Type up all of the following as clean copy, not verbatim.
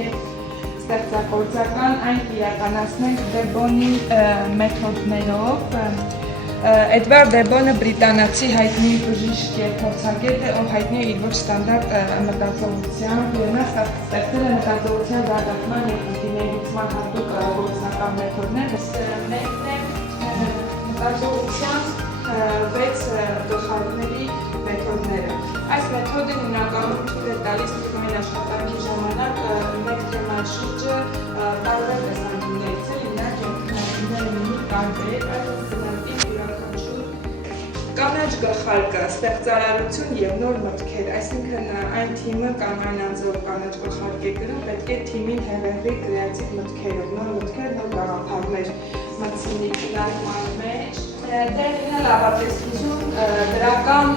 եւ ստեղծագործական այն իրականացնենք Դեբոնի մեթոդներով։ Էդվարդ Դեբոնը բրիտանացի հայտնի բժիշկ եւ փորձագետ է, ով հայտնի է իր ոչ ստանդարտ մտածողությամբ, եւ նա ստեղծել է մտածողության զարգացման եւ ընդդիմացման հատուկ գործնական մեթոդներ։ Մեկն է մտածողության 6 գլխավորների մեթոդները։ Այս մեթոդը հիմնականում թույլ է տալիս թեկնային աշխատանքի ժամանակ մեկ թեմայի շուրջը տարբեր տեսանկյուններից լինել եւ տարբեր կանաչ գլխարկը, ստեղծարարություն եւ նոր մտքեր, այսինքն այն թիմը կամ այն անձը կանաչ գլխարկ է գրում, պետք է թիմին հեղեղի կրեատիվ մտքերով, նոր մտքեր, նոր գաղափարներ մտցնի քննարկման մեջ։ Դեր լինել ավարտեցություն, դրական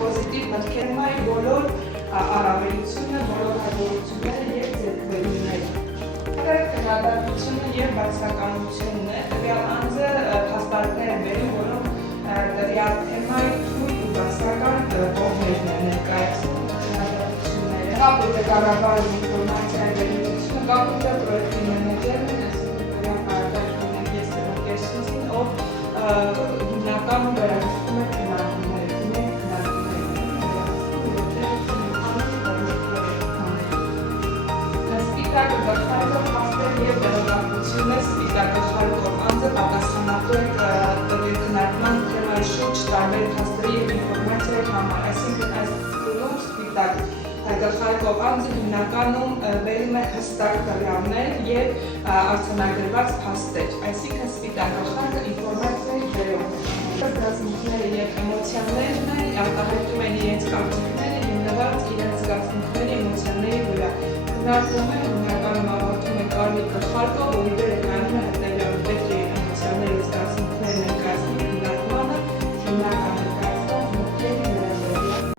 պոզիտիվ մտքերում այն բոլոր առավելությունը, բոլոր հաջողությունները եւ ձեռքբերումները։ Քննադատությունը եւ բացականությունն է, տվյալ անձը փաստարկներ է բերում, որոնք տվյալ թեմայի թույլ ու բացական կողմերն են ներկայացնում քննադատությունները։ Կապույտը կառավարում ինֆորմացիայի վերլուծությունը, կապույտը պրոյեկտի մենեջերն է, այսինքն պարագայում ես կերսուսին, ով հիմնականում վերահսկում է քննարկումները, դիմեք քննարկումները։ Սպիտակը գլխարկով հաստեր եւ դեղագործությունը սպիտակ գլխարկով անձը պատասխանատու է տվյալ քննարկման թեմայի շուրջ տարբեր փաստերի եւ ինֆորմացիայի համար, այսինքն այս փուլում սպիտակ գլխարկով անձը հիմնականում բերում է հստակ տվյալներ եւ արձանագրված փաստեր, այսինքն սպիտակ գլխարկը ինֆորմացիայի բերում է։ Զգացմունքները եւ էմոցիաներն արտահայտում են իրենց կարծիքները հիմնված իրենց զգացմունքների էմոցիաների վրա։ Քննարկումը հիմնականում ավարտվում է կարմիր գլխարկով, որի վրա կայանում է հետեւյալ պետք է էմոցիաները զգացմունքները ներկայացնի քննարկմանը, հիմնական ներկայացնող մտքերի վերաբերյալ։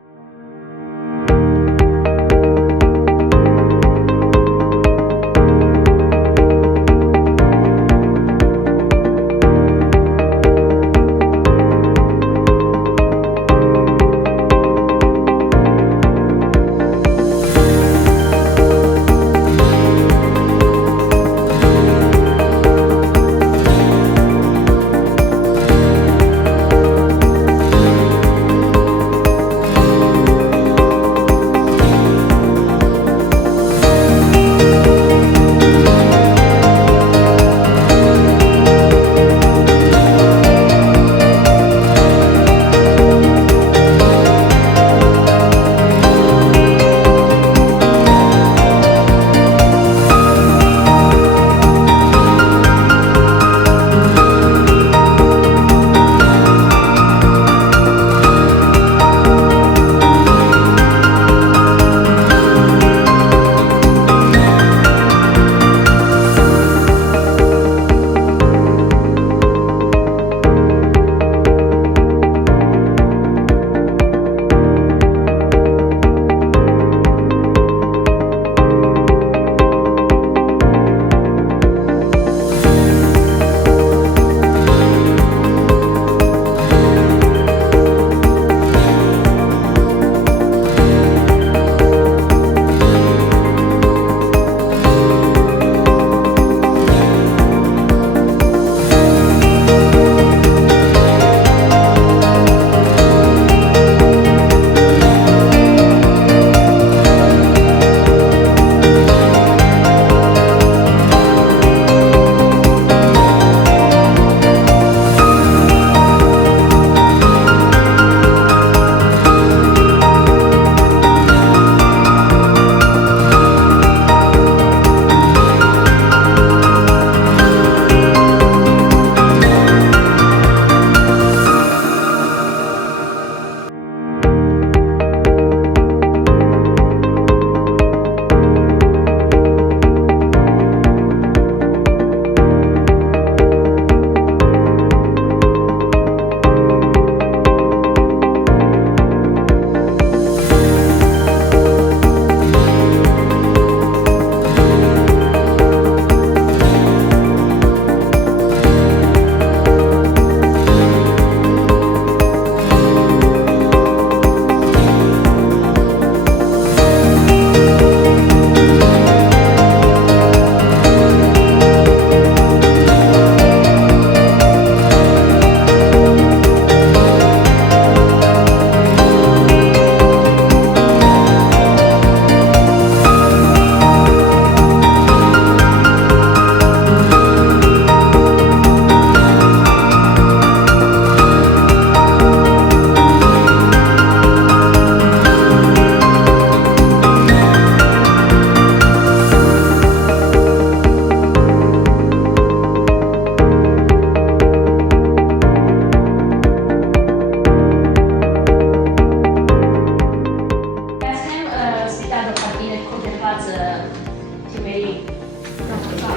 թիմերի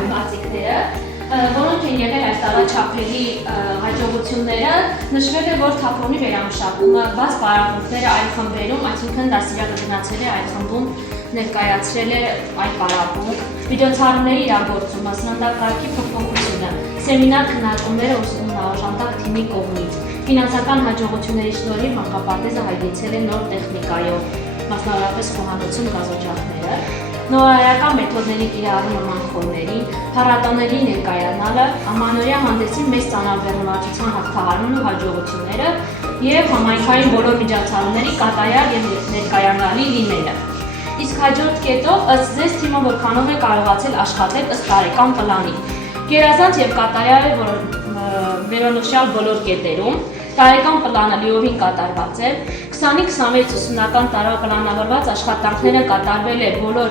կարծիքները, որոնք են եղել այս տարվա չափերի հաջողությունները, նշվել է, որ թատրոնի վերամշակումը, բաց պարապմունքները այլ խմբերում, այսինքն դաստիարակը գնացել է այլ խմբում ներկայացրել է այլ պարապմունք, վիդեոցառումների իրագործումը, սննդակարգի փոփոխությունը, սեմինար քննարկումները ուսումնաօժանդակ թիմի կողմից, ֆինանսական հաջողությունների շնորհիվ մանկապարտեզը հայտնեցել է նոր տեխնիկայով, մասնավորապես խոհանոցում գազօջախները, նորարարական մեթոդների կիրառումը մանխորներին, փառատոների ներկայանալը, ամանորյա հանդեսի մեծ ծանրաբեռնվածության հաղթահարումն ու հաջողությունները և համայնքային բոլոր միջոցառումների կատարյալ և ներկայանալի լինելը։ Իսկ հաջորդ կետով ըստ ձեզ թիմը որքանով է կարողացել աշխատել ըստ տարեկան պլանի։ Գերազանց և կատարյալ է վերոնշյալ բոլոր կետերում, տարեկան պլանը լիովին կատարված է, 20-26 ուսումնական տարվա պլանավորված աշխատանքները կատարվել է բոլոր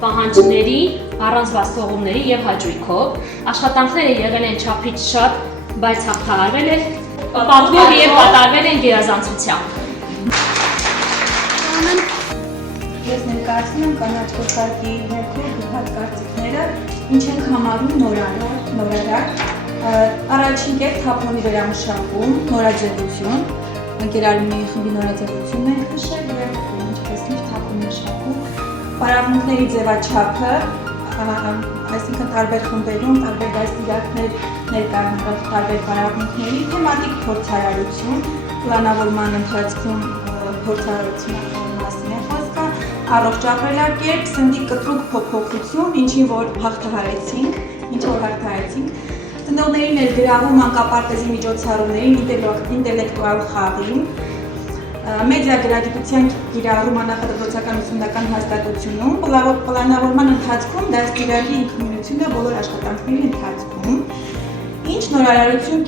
պահանջների, առանց բացթողումների և հաճույքով, աշխատանքները եղել են չափից շատ, բայց հաղթահարվել է պատվով և կատարվել են գերազանցությամբ։ Ես ներկայացնում եմ կանաչ գլխարկի ներքո գլխած կարծիքները, ինչ ենք համարում նորարար։ Առաջին կետ թատրոնի վերամշակում, նորաձևություն, ընկերարումների խմբի նորաձևությունն ենք նշել և ինչպես միշտ թատրոնի մշակում, պարապմունքների ձևաչափը, այսինքն տարբեր խմբերում, տարբեր դաստիարակներ ներկայանալով տարբեր պարապմունքների, թեմատիկ փորձարարություն, պլանավորման ընթացքում փորձարարության մասին է խոսքը, առողջ ապրելակերպ, սննդի կտրուկ փոփոխություն, ինչ որ հաղթահարեցինք, ծնողների ներգրավում մանկապարտեզի միջոցառումներին, ինտելեկտուալ խաղին, մեդիա գրագիտության կիրառում անախադպրոցական ուսումնական հաստատությունում, պլանավորման ընթացքում դաստիարակի ինքնուրույնությունը բոլոր աշխատանքների ընթացքում, ինչ նորարարություն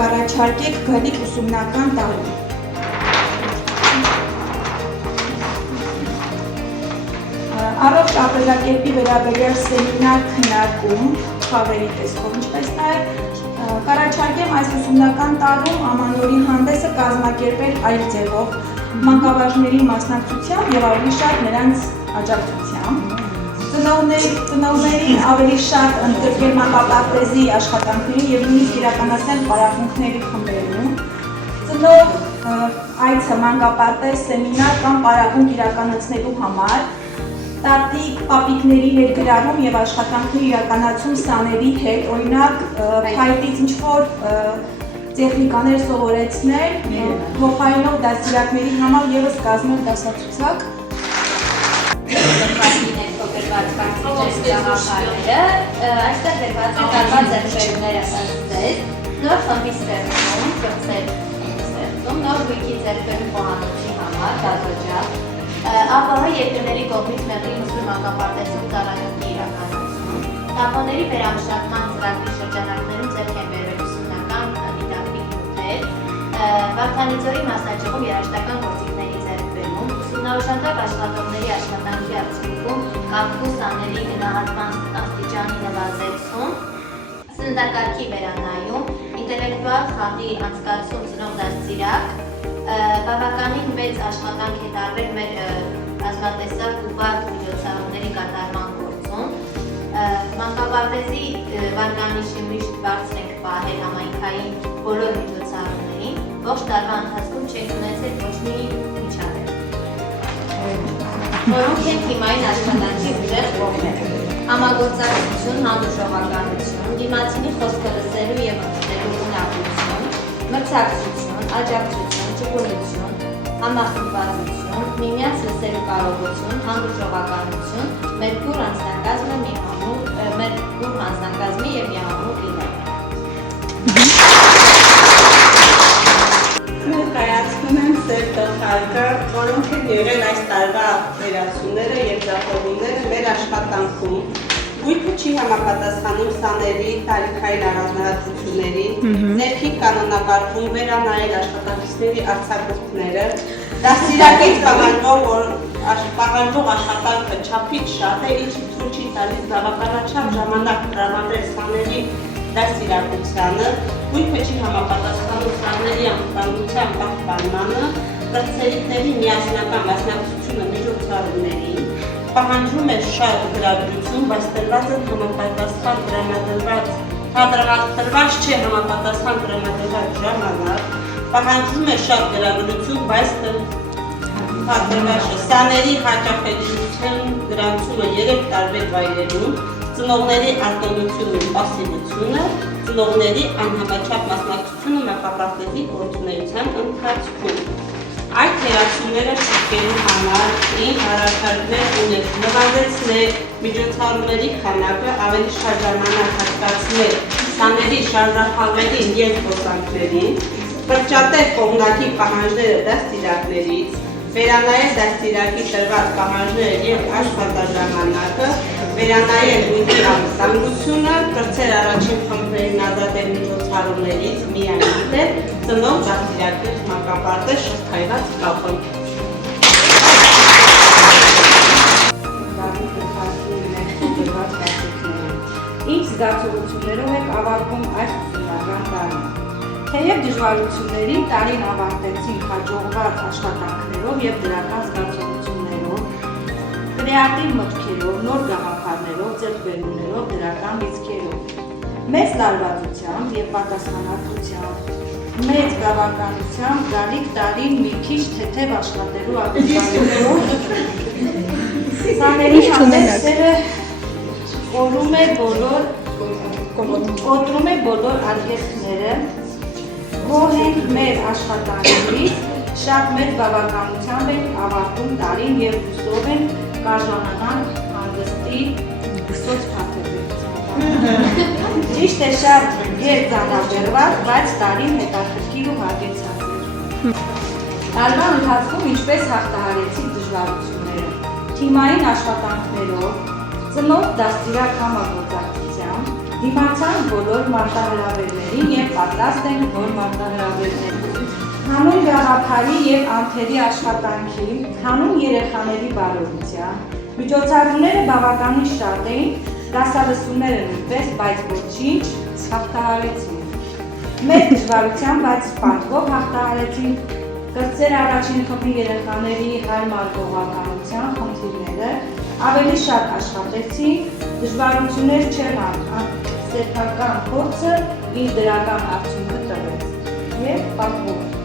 կառաջարկեք գալիք ուսումնական տարում։ Առողջ ապրելակերպի վերաբերյալ սեմինար քննարկում խաղերի տեսքով, ինչպես նաև կառաջարկեմ այս ուսումնական տարում ամանորի հանդեսը կազմակերպել այլ ձևով, մանկավարժների մասնակցությամբ և ավելի շատ նրանց աջակցությամբ, ծնողներին ավելի շատ ընդգրկել մանկապարտեզի աշխատանքներին և նույնիսկ իրականացնել պարապմունքների խմբերում, ծնող այցը մանկապարտեզ, սեմինար կամ պարապմունք իրականացնելու համար, տատիկ, պապիկների ներգրավում և աշխատանքների իրականացում սաների հետ, օրինակ փայտից ինչ-որ տեխնիկաներ սովորեցնել, փոխարինող դաստիարակների համար ևս կազմել դասացուցակ։ Այստեղ դրված են տարվա ձեռքբերումները ըստ ձեզ, նոր խմբի ստեղծում, նոր գույքի ձեռքբերում խոհանոցի համար, գազօջախ, ԱՊՀ երկրների կողմից մեղրի մսուր մանկապարտեզում ծառայողի իրականացում, տապոների վերամշակման ծրագրի շրջանակներում ձեռք են բերվել ուսումնական դիդակտիկ նյութեր, Վարդանիձորի մասնաճյուղում երաժշտական գործիքների ձեռքբերում, ուսումնաօժանդակ աշխատողների աշխատանքի արդյունքում կարգու սաների գնահատման աստիճանի նվազեցում, սննդակարգի վերանայում, ինտելեկտուալ խաղի անցկացում ծնող դաստիարակ, բավականին մեծ աշխատանք է տարվել մեր ազգատեսակ ու վատ միջոցառումների կատարման գործում, մանկապարտեզի վարկանիշի միշտ բարձր ենք պահել համայնքային բոլոր միջոցառումներին, ողջ տարվա ընթացքում չենք ունեցել ոչ մի միջադեպ, որոնք են թիմային աշխատանքի ուժեղ կողմեր, համագործակցություն, հանդուրժողականություն, դիմացինի խոսքը լսելու և ընդունելու ունակություն, մրցակցություն, աջակցություն, ճկունություն, համախմբվածություն, միմյանց լսելու կարողություն, հանդուրժողականություն, մեր կուր անձնակազմի և միահամուռ լինել։ Ներկայացնում եմ Սև գլխարկը, որոնք են եղել այս տարվա վերացումները և ձախողումները մեր աշխատանքում։ Գույքը չի համապատասխանում սաների, տարիքային առանձնահատկությունների, ներքին կանոնակարգում վերանայել աշխատակիցների արձակուրդները, դաստիարակից պահանջող աշխատանքը չափից շատ է, ինչը թույլ չի տալիս բավականաչափ ժամանակ տրամադրել սաների դաստիարակությանը, գույքը չի համապատասխանում սաների անվտանգության պահպանմանը, կրծերիկների միասնական մասնակցությունը միջոցառումներին, պահանջում է շատ գրագրություն, բայց տրված են համապատասխան տրամադրված չէ համապատասխան տրամադրված ժամանակ, պահանջում է շատ գրագրություն, բայց տրված չէ։ Սաների հաճախելիություն գրանցումը 3 տարբեր վայրերում, ծնողների արտոնությունն ու պասիվությունը, ծնողների անհամաչափ մասնակցությունը նախապարտեզի գործունեության ընթացքում։ Այդ թերացումները շրջելու համար ինձ առաջարկներ ուներ նվազեցնել միջոցառումների քանակը, ավելի շատ ժամանակ հատկացնել սաների շարժախաղերին և զբոսանքներին, կրճատել կողմնակի պահանջները դաստիարակներից, վերանայել դաստիարակի տրված պահանջները և աշխատաժամանակը, վերանայել նույնի անվտանգությունը, կրծել առաջին խմբերին ազատել միջոցառումներից, միայն դիտել ծնող դաստիարակներ մանկապարտեզ շղթայված կապը։ Ինչ զգացողություններով եք ավարտում այս ուսումնական տարին։ Թեև դժվարությունների տարին ավարտեցին հաջողված աշխատանքներով և դրական զգացողություններով, կրեատիվ մտքերով, նոր գաղափարներով, ձեռքբերումներով, դրական լիցքերով, մեծ լարվածությամբ և պատասխանատվությամբ, մեծ բավականությամբ գալիք տարին մի քիչ թեթև աշխատելու ակնկալներով, սաների հանդեպ սերը կոտրում է բոլոր արհեստները, գոհ ենք մեր աշխատանքներից, շատ մեծ բավականությամբ ենք ավարտում տարին և հուսով ենք կարժանանանք հանգստի Ճիշտ է շատ գերձանաբերված, բայց տարին հետաքրքիր ու հագեցած էր։ Տարվա ընթացքում ինչպես հաղթահարեցիք դժվարությունները, թիմային աշխատանքներով, ծնող դաստիարակ համագործակցությամբ, դիմացան բոլոր մարտահրավերներին և պատրաստ ենք նոր մարտահրավերներին։ Հանուն գաղափարի և անթերի աշխատանքի, հանուն երեխաների բարօրության, միջոցառումները բավականին շատ էին, դասալսումները նույնպես, բայց ոչինչ հաղթահարեցին։ Մեծ դժվարությամբ, բայց պատվով հաղթահարեցին կրծեր առաջին խմբի երեխաների հարմար գողականության խնդիրները, ավելի շատ աշխատեցին, դժվարություններ չեղան, սեփական փորձը իր դրական արդյունքը տվեց և պատվով։